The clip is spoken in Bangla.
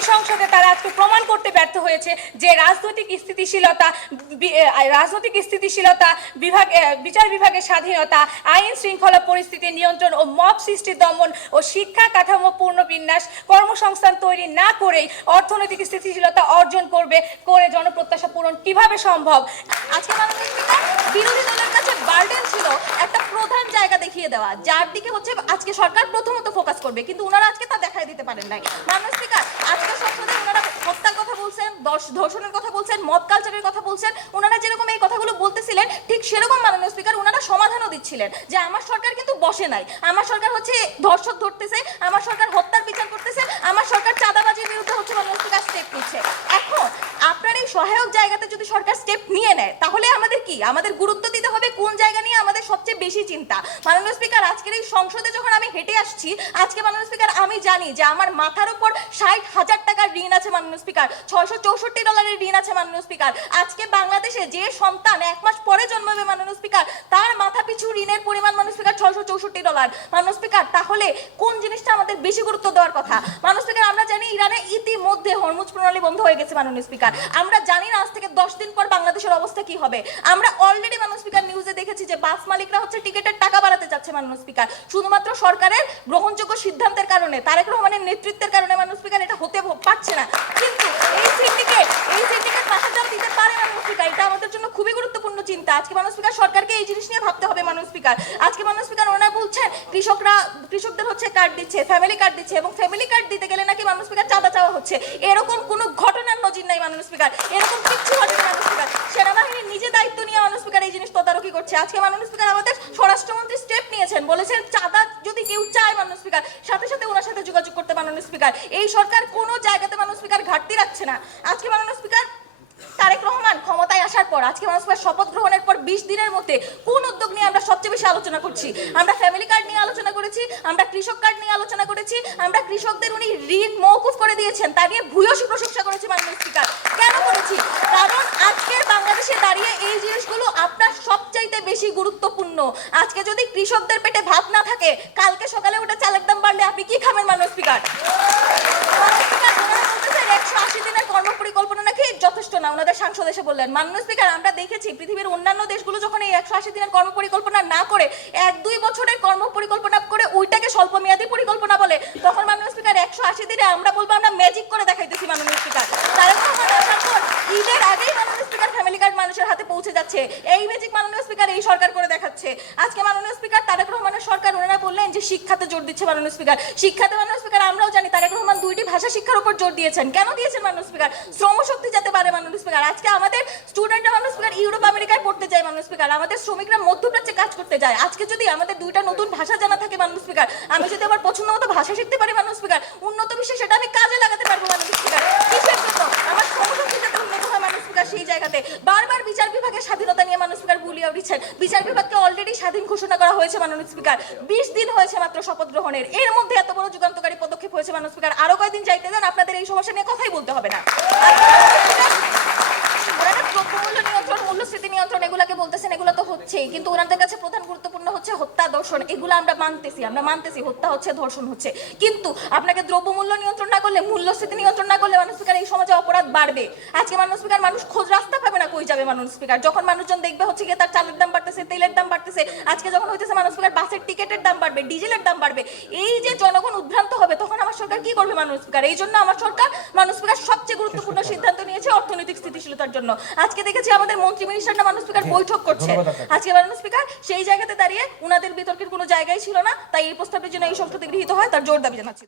এই সংসদে তারা আজকে প্রমাণ করতে ব্যর্থ হয়েছে যে রাজনৈতিক স্থিতিশীলতা বিচার বিভাগের স্বাধীনতা, আইন শৃঙ্খলা পরিস্থিতি নিয়ন্ত্রণ ও মব সৃষ্টি দমন ও শিক্ষা কাঠামো পুনর্বিন্যাস, কর্মসংস্থান তৈরি না করেই অর্থনৈতিক স্থিতিশীলতা অর্জন করে জনপ্রত্যাশা পূরণ কিভাবে সম্ভব? আজকে বিরোধী দলের কাছে বার্ডেন ছিল একটা প্রধান জায়গা দেখিয়ে দেওয়া, যার দিকে হচ্ছে আজকে সরকার প্রথমত ফোকাস করবে, কিন্তু ওনারা আজকে তা দেখাই দিতে পারেন নাই। মাননীয় স্পিকার, আজকে সংসদে ওনারা হত্যার কথা বলছেন, ধর্ষণের কথা বলছেন, মব কালচারের কথা বলছেন। ওনারা যেরকম এই কথাগুলো বলতেছিলেন ঠিক সেরকম মাননীয় স্পিকার ওনারা সমাধানও দিচ্ছিলেন যে আমার সরকার কিন্তু বসে নাই, আমার সরকার হচ্ছে ধর্ষক ধরতেছে, আমার সরকার হত্যার বিচার করতেছে, আমার সরকার চাঁদাবাজির বিরুদ্ধে হচ্ছে মাননীয় স্পিকার স্টেপ নিচ্ছে। এখন আপনার এই সহায়ক জায়গাতে যদি সরকার স্টেপ নিয়ে নেয় তাহলে আমাদের গুরুত্ব দিতে হবে কোন জায়গা নিয়ে আমাদের সবচেয়ে বেশি চিন্তা। মাননীয় স্পিকার, আজকের এই সংসদে যখন আমি হেঁটে আসছি, আজকে মাননীয় স্পিকার আমি জানি যে আমার মাথার উপর 60,000 টাকার ঋণ আছে মাননীয় স্পিকার, $664 ঋণ আছে মাননীয় স্পিকার। আজকে বাংলাদেশে যে সন্তান 1 মাস পরে জন্মাবে মাননীয় স্পিকার, তার মাথা পিছু ঋণের পরিমাণ মাননীয় স্পিকার $664। মাননীয় স্পিকার, তাহলে কোন জিনিসটা আমাদের বেশি গুরুত্ব দেওয়ার কথা? মাননীয় স্পিকার, আমরা জানি ইরানে ইতিমধ্যে হরমুজ প্রণালী বন্ধ হয়ে গেছে মাননীয় স্পিকার। আমরা জানি না আজ থেকে 10 দিন পর বাংলাদেশের অবস্থা কি হবে। আমরা অলরেডি মাননীয় স্পিকার নিউজে দেখেছি যে বাস মালিকরা হচ্ছে টিকেটের টাকা বাড়াতে যাচ্ছে মাননীয় স্পিকার, শুধুমাত্র সরকারের গ্রহণযোগ্য সিদ্ধান্তের কারণে, তারেক রহমানের নেতৃত্বের কারণে মাননীয় স্পিকার এটা হতে পারছে না। কিন্তু এই সিন্ডিকেট বাসাজাল দিতে পারে মাননীয় স্পিকার, এটা আমাদের জন্য খুবই গুরুত্বপূর্ণ চিন্তা। আজকে মাননীয় স্পিকার সরকারকে এই জিনিস নিয়ে ভাবতে হবে মাননীয় স্পিকার। আজকে মাননীয় স্পিকার ওনারা বলছেন কৃষকদের হচ্ছে কার্ড দিচ্ছে, ফ্যামিলি কার্ড দিচ্ছে, এবং ফ্যামিলি কার্ড দিতে গেলে নাকি মাননীয় স্পিকার চাঁদা চাওয়া হচ্ছে। এরকম কোনো ঘটনার নজির নাই মাননীয় স্পিকার, এরকম কিচ্ছু ঘটেনি মাননীয় স্পিকার। সেনাবাহিনী নিজে দায়িত্ব নিয়ে মাননীয় স্পিকার এই জিনিস তদারকি করছে। আজকে মাননীয় স্পিকার আমাদের স্বরাষ্ট্রমন্ত্রী স্টেপ নিয়েছেন, বলেছেন চাঁদা যদি কেউ চায় মাননীয় স্পিকার সাথে সাথে ওনার সাথে যোগাযোগ করতে মাননীয় স্পিকার। এই সরকার কোনো জায়গাতে মাননীয় স্পিকার ঘাটতি রাখছে না। আজকে মাননীয় স্পিকার তারেক রহমান ক্ষমতায় আসার পর, আজকে মাননীয় স্পিকার শপথ গ্রহণের পর 20 দিনের মধ্যে কোন উদ্যোগ নিয়ে আমরা সবচেয়ে বেশি আলোচনা করছি? আমরা ফ্যামিলি কার্ড নিয়ে আলোচনা করেছি, আমরা কৃষক কার্ড নিয়ে আলোচনা করেছি, আমরা কৃষকদের উনি ঋণ মওকুফ করে দিয়েছেন তা নিয়ে ভূয়সী প্রশংসা করেছি মাননীয় স্পিকার। কেন করেছি? কারণ আজকের বাংলাদেশে দাঁড়িয়ে এই জিনিসগুলো আপনার সবচাইতে বেশি গুরুত্বপূর্ণ। আজকে যদি কৃষকদের পেটে ভাত না থাকে, কালকে সকালে উঠে চালের দাম বাড়লে আপনি কি খাবেন মাননীয় স্পিকার? 180 দিনের কর্মপরিকল্পনা নাকি যথেষ্ট না, ওনাদের সাংসদ এসে বললেন। মাননীয় স্পিকার, আমরা দেখেছি পৃথিবীর অন্যান্য দেশগুলো যখন এই 180 দিনের কর্মপরিকল্পনা না করে 1-2 বছরের কর্মপরিকল্পনা করে ওইটাকে স্বল্পমেয়াদী পরিকল্পনা বলে, তখন মাননীয় স্পিকার 180 দিনে আমরা বলবো আমরা ম্যাজিক করে দেখাইতেছি মাননীয় স্পিকার। তারেক রহমান আসার পর ঈদের আগেই মাননীয় স্পিকার ফ্যামিলি কার্ড মানুষের হাতে পৌঁছে যাচ্ছে। এই ম্যাজিক মাননীয় স্পিকার এই সরকার করে দেখাচ্ছে। আজকে মাননীয় স্পিকার তারেক রহমানের সরকার ওনারা বললেন যে শিক্ষাতে জোর দিচ্ছে মাননীয় স্পিকার। শিক্ষাতে মাননীয় স্পিকার আমরাও জানি তারেক রহমান 2টি ভাষা শিক্ষার উপর জোর দিয়েছেন। কেন দিয়েছেন মাননীয় স্পিকার? শ্রমশক্তি যাতে পারে মাননীয় স্পিকার। আজকে আমাদের স্টুডেন্টরা মাননীয় স্পিকার ইউরোপ আমেরিকায় পড়তে যায় মাননীয় স্পিকার, আমাদের শ্রমিকরা মধ্যপ্রাচ্যে কাজ করতে যায়। আজকে যদি আমাদের 2টা নতুন ভাষা জানা থাকে মাননীয় স্পিকার, আমি যদি আমার পছন্দ মতো ভাষা শিখতে পারি মাননীয় স্পিকার, উন্নত বিশ্বে সেটা আমি কাজে লাগাতে পারবো মাননীয় স্পিকার। কিসের জন্য? আমার শ্রমশক্তি যাতে উন্নত হয় মাননীয় স্পিকার। সেই জায়গাতে বারবার বিচার বিভাগের স্বাধীনতা নিয়ে মাননীয় স্পিকার ভুলিয়ে দিচ্ছেন। বিচার বিভাগকে অলরেডি স্বাধীন ঘোষণা করা হয়েছে মাননীয় স্পিকার। 20 দিন হয়েছে মাত্র শপথ গ্রহণের, এর মধ্যে এত বড় যুগান্তকারী পদক্ষেপ হয়েছে মাননীয় স্পিকার। আরো কয়েকদিন চাইতে দেন, আপনাদের এই সমস্যা নিয়ে কথাই বলতে হবে না। দ্রব্যমূল্য নিয়ন্ত্রণ, মূল্যস্ফীতি নিয়ন্ত্রণ এগুলাকে বলতেছেন, এগুলো তো হচ্ছেই, কিন্তু ওনাদের কাছে প্রধান গুরুত্বপূর্ণ হচ্ছে হত্যা, ধর্ষণ। এগুলো আমরা মানতেছি হত্যা হচ্ছে, ধর্ষণ হচ্ছে, কিন্তু আপনাকে দ্রব্যমূল্য নিয়ন্ত্রণ না করলে, মূল্যস্ফীতি নিয়ন্ত্রণ না করলে মাননীয় স্পিকার এই সমাজে অপরাধ বাড়বে। আজকে মাননীয় স্পিকার মানুষ খোঁজ রাস্তা পাবে না, কই যাবে মাননীয় স্পিকার? যখন মানুষজন দেখবে হচ্ছে গিয়ে তার চালের দাম বাড়তেছে, তেলের দাম বাড়তেছে, আজকে যখন হইতেছে মাননীয় স্পিকার বাসের টিকেটের দাম বাড়বে, ডিজেলের দাম বাড়বে, এই যে জনগণ উদ্ভ্রান্ত হবে, তখন আমার সরকার কি করবে মাননীয় স্পিকার? এই জন্য আমার সরকার মাননীয় স্পিকার সবচেয়ে গুরুত্বপূর্ণ সিদ্ধান্ত নিয়েছে অর্থনৈতিক স্থিতিশীলতার জন্য। আজকে দেখেছি আমাদের মন্ত্রী মিনিস্টাররা মাননীয় স্পিকার বৈঠক করছে। আজকে মাননীয় স্পিকার সেই জায়গাতে দাঁড়িয়ে উনাদের বিতর্কের কোনো জায়গাই ছিল না, তাই এই প্রস্তাবের জন্য এই সংসদে গৃহীত হয় তার জোর দাবি জানাচ্ছি।